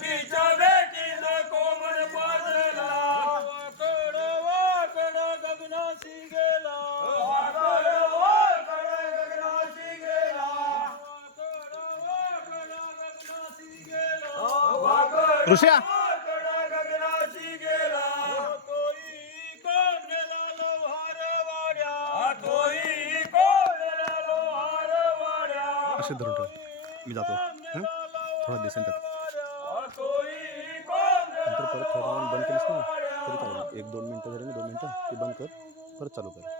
पतीच्या भेटीन कोमल पाजला वाकड गगनाशी गेला वाकड वाकड गगनाशी गेला वाकड वाकड गगनाशी गेला वाकड ऋषा गगनाशी लोहार वाड्या तोही कोणला लोहार वाड्या असे धरून मी जातो. थोडा दिसेल त्यात. नंतर परत थोडा बंद केलीस ना तरी चालेल. एक दोन मिनटं झाली ना दोन मिनटं ती बंद कर. परत चालू कर.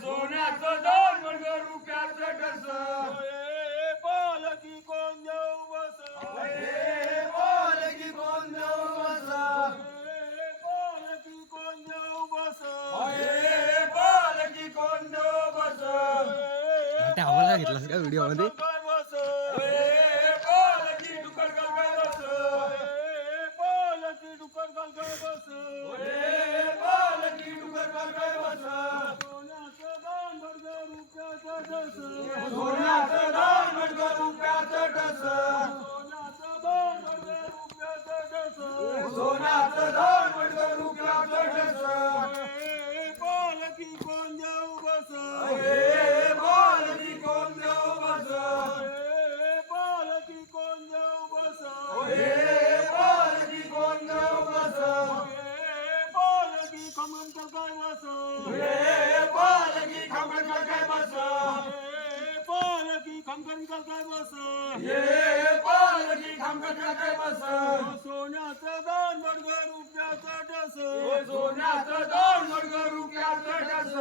सोन्याचं दोन वर्ग रुपयाचं कस पालकी कोण देऊ बस. पालकी कोण देऊ बस. पालकी कोण देऊ बस. पालकी कोण देऊ बस. टावाला घेतलास का व्हिडिओमध्ये सोन्याचं दोन वर्ग रुपयाचं डस सोन्याचं दोन वर्ग रुपयाचं डस.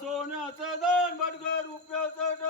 सोन्याचं दोन वर्ग रुपयाचं डस.